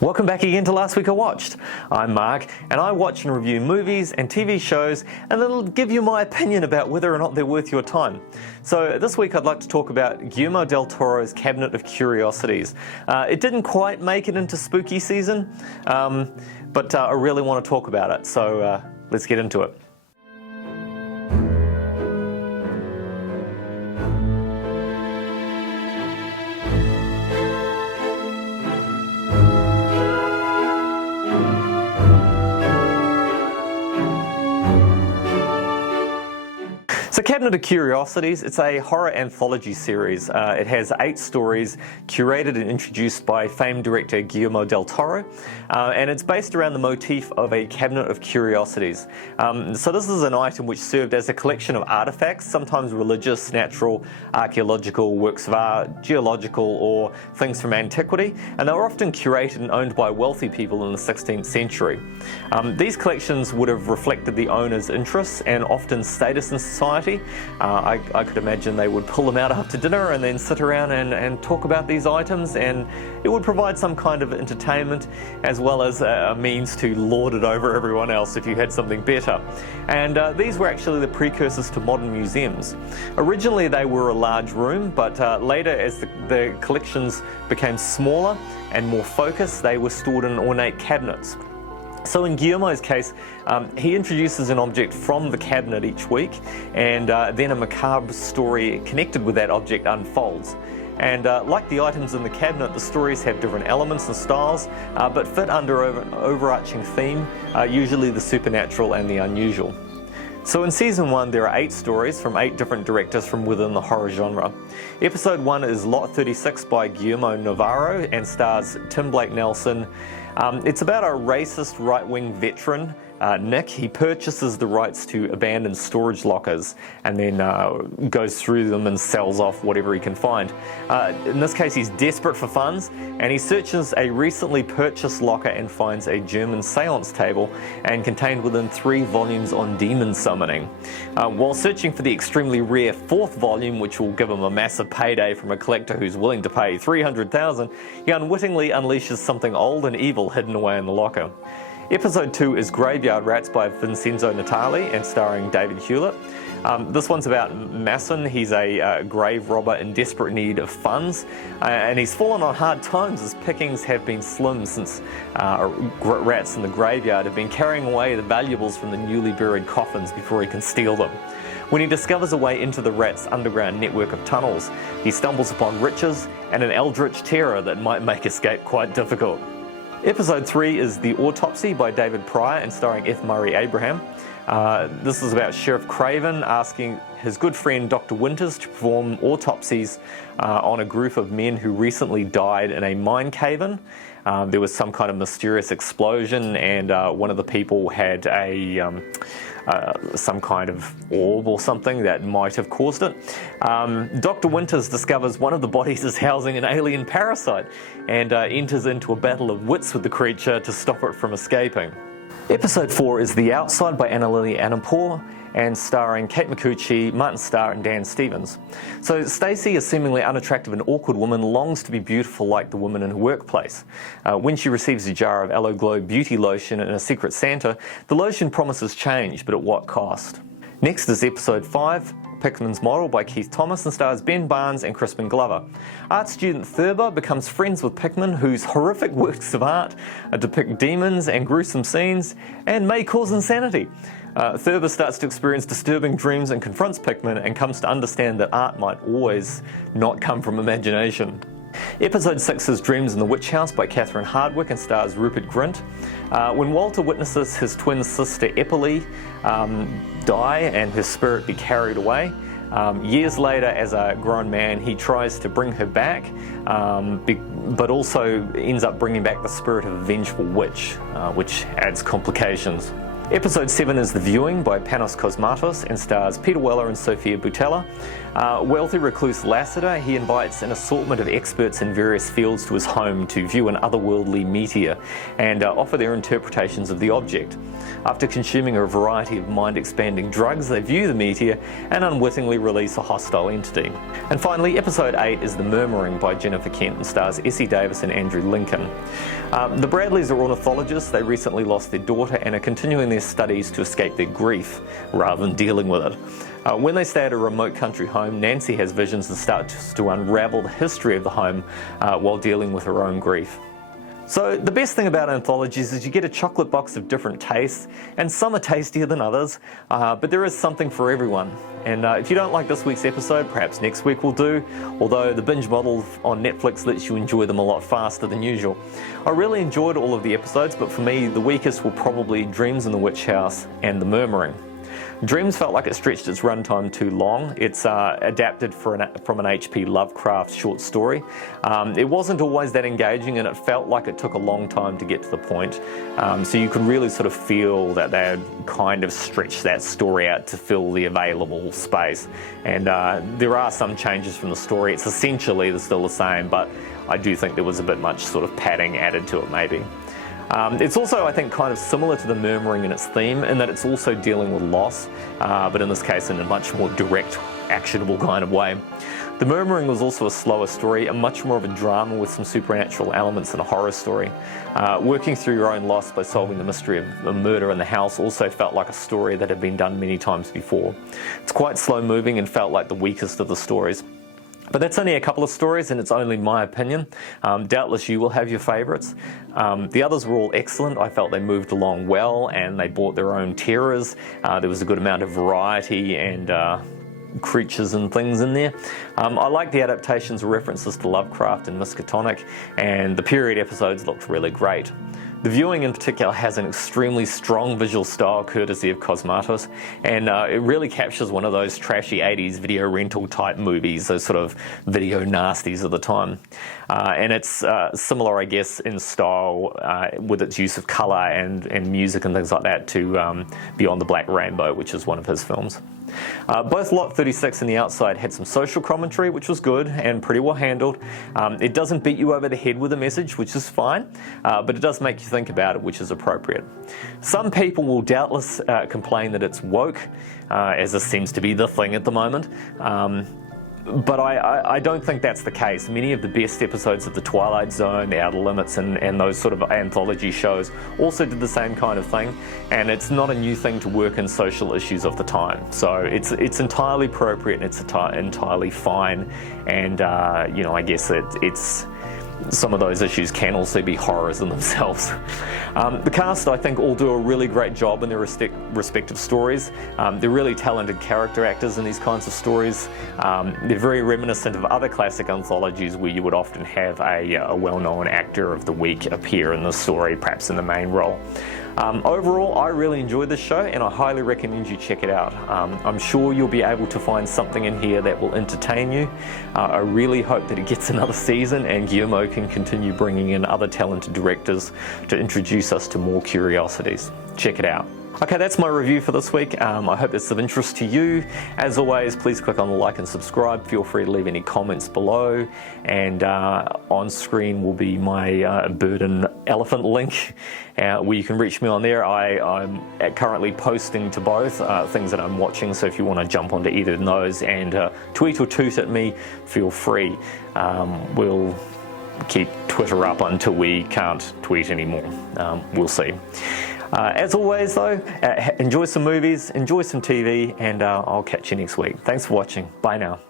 Welcome back again to Last Week I Watched. I'm Mark, and I watch and review movies and TV shows, and then I'll give you my opinion about whether or not they're worth your time. So this week I'd like to talk about Guillermo del Toro's Cabinet of Curiosities. It didn't quite make it into spooky season, but I really want to talk about it, so let's get into it. So Cabinet of Curiosities, it's a horror anthology series. It has 8 stories curated and introduced by famed director Guillermo del Toro, and it's based around the motif of a cabinet of curiosities. So this is an item which served as a collection of artifacts, sometimes religious, natural, archaeological, works of art, geological, or things from antiquity, and they were often curated and owned by wealthy people in the 16th century. These collections would have reflected the owner's interests and often status in society. I could imagine they would pull them out after dinner and then sit around and talk about these items, and it would provide some kind of entertainment as well as a means to lord it over everyone else if you had something better. And these were actually the precursors to modern museums. Originally they were a large room, but later as the collections became smaller and more focused, they were stored in ornate cabinets. So in Guillermo's case, he introduces an object from the cabinet each week, and then a macabre story connected with that object unfolds. And like the items in the cabinet, the stories have different elements and styles, but fit under an overarching theme, usually the supernatural and the unusual. So in Season 1 there are 8 stories from 8 different directors from within the horror genre. Episode 1 is Lot 36 by Guillermo Navarro and stars Tim Blake Nelson. It's about a racist right-wing veteran, Nick. He purchases the rights to abandoned storage lockers and then goes through them and sells off whatever he can find. In this case he's desperate for funds, and he searches a recently purchased locker and finds a German seance table and contained within 3 volumes on demon summoning. While searching for the extremely rare 4th volume, which will give him a massive payday from a collector who's willing to pay $300,000, he unwittingly unleashes something old and evil hidden away in the locker. Episode 2 is Graveyard Rats by Vincenzo Natali and starring David Hewlett. This one's about Masson. He's a grave robber in desperate need of funds, and he's fallen on hard times as pickings have been slim since rats in the graveyard have been carrying away the valuables from the newly buried coffins before he can steal them. When he discovers a way into the rats' underground network of tunnels, he stumbles upon riches and an eldritch terror that might make escape quite difficult. Episode 3 is The Autopsy by David Pryor and starring F. Murray Abraham. This is about Sheriff Craven asking his good friend Dr. Winters to perform autopsies on a group of men who recently died in a mine cave-in. There was some kind of mysterious explosion, and one of the people had some kind of orb or something that might have caused it. Dr. Winters discovers one of the bodies is housing an alien parasite and enters into a battle of wits with the creature to stop it from escaping. Episode 4 is The Outside by Annalili Anapur and starring Kate Micucci, Martin Starr and Dan Stevens. So Stacey, a seemingly unattractive and awkward woman, longs to be beautiful like the woman in her workplace. When she receives a jar of Aloe Glow beauty lotion and a secret Santa, the lotion promises change, but at what cost? Next is Episode 5, Pickman's Model by Keith Thomas and stars Ben Barnes and Crispin Glover. Art student Thurber becomes friends with Pickman, whose horrific works of art depict demons and gruesome scenes and may cause insanity. Thurber starts to experience disturbing dreams and confronts Pickman and comes to understand that art might always not come from imagination. Episode 6 is Dreams in the Witch House by Catherine Hardwicke and stars Rupert Grint. When Walter witnesses his twin sister Eppley die and her spirit be carried away, years later as a grown man he tries to bring her back, but also ends up bringing back the spirit of a vengeful witch, which adds complications. Episode 7 is The Viewing by Panos Cosmatos and stars Peter Weller and Sofia Boutella. Wealthy recluse Lassiter, he invites an assortment of experts in various fields to his home to view an otherworldly meteor and offer their interpretations of the object. After consuming a variety of mind-expanding drugs, they view the meteor and unwittingly release a hostile entity. And finally, Episode 8 is The Murmuring by Jennifer Kent and stars Essie Davis and Andrew Lincoln. The Bradleys are ornithologists. They recently lost their daughter and are continuing their studies to escape their grief rather than dealing with it. When they stay at a remote country home, Nancy has visions and starts to unravel the history of the home while dealing with her own grief. So the best thing about anthologies is you get a chocolate box of different tastes, and some are tastier than others, but there is something for everyone. And if you don't like this week's episode, perhaps next week will do, although the binge model on Netflix lets you enjoy them a lot faster than usual. I really enjoyed all of the episodes, but for me the weakest were probably Dreams in the Witch House and The Murmuring. Dreams felt like it stretched its runtime too long. It's adapted from an H.P. Lovecraft short story. It wasn't always that engaging, and it felt like it took a long time to get to the point. So you could really sort of feel that they had kind of stretched that story out to fill the available space. And there are some changes from the story. It's essentially still the same, but I do think there was a bit much sort of padding added to it maybe. It's also, I think, kind of similar to The Murmuring in its theme in that it's also dealing with loss, but in this case in a much more direct, actionable kind of way. The Murmuring was also a slower story, and much more of a drama with some supernatural elements and a horror story. Working through your own loss by solving the mystery of a murder in the house also felt like a story that had been done many times before. It's quite slow moving and felt like the weakest of the stories. But that's only a couple of stories, and it's only my opinion. Doubtless you will have your favourites. The others were all excellent. I felt they moved along well and they brought their own terrors. There was a good amount of variety and creatures and things in there. I like the adaptations of references to Lovecraft and Miskatonic, and the period episodes looked really great. The Viewing in particular has an extremely strong visual style courtesy of Cosmatos, and it really captures one of those trashy 80s video rental type movies, those sort of video nasties of the time. And it's similar, I guess, in style with its use of colour and music and things like that to Beyond the Black Rainbow, which is one of his films. Both Lot 36 and The Outside had some social commentary, which was good and pretty well handled. It doesn't beat you over the head with a message, which is fine, but it does make you think about it, which is appropriate. Some people will doubtless complain that it's woke, as this seems to be the thing at the moment. But I don't think that's the case. Many of the best episodes of The Twilight Zone, The Outer Limits, and those sort of anthology shows also did the same kind of thing, and it's not a new thing to work in social issues of the time. So it's entirely appropriate and it's entirely fine, and I guess it's some of those issues can also be horrors in themselves. The cast, I think, all do a really great job in their respective stories. They're really talented character actors in these kinds of stories. They're very reminiscent of other classic anthologies where you would often have a well-known actor of the week appear in the story, perhaps in the main role. Overall, I really enjoyed this show, and I highly recommend you check it out. I'm sure you'll be able to find something in here that will entertain you. I really hope that it gets another season and Guillermo can continue bringing in other talented directors to introduce us to more curiosities. Check it out. Okay, that's my review for this week. I hope it's of interest to you. As always, please click on the like and subscribe. Feel free to leave any comments below. And on screen will be my bird and elephant link, where you can reach me on there. I'm currently posting to both things that I'm watching, so if you want to jump onto either of those and tweet or toot at me, feel free. We'll keep Twitter up until we can't tweet anymore. We'll see. As always though, enjoy some movies, enjoy some TV, and I'll catch you next week. Thanks for watching. Bye now.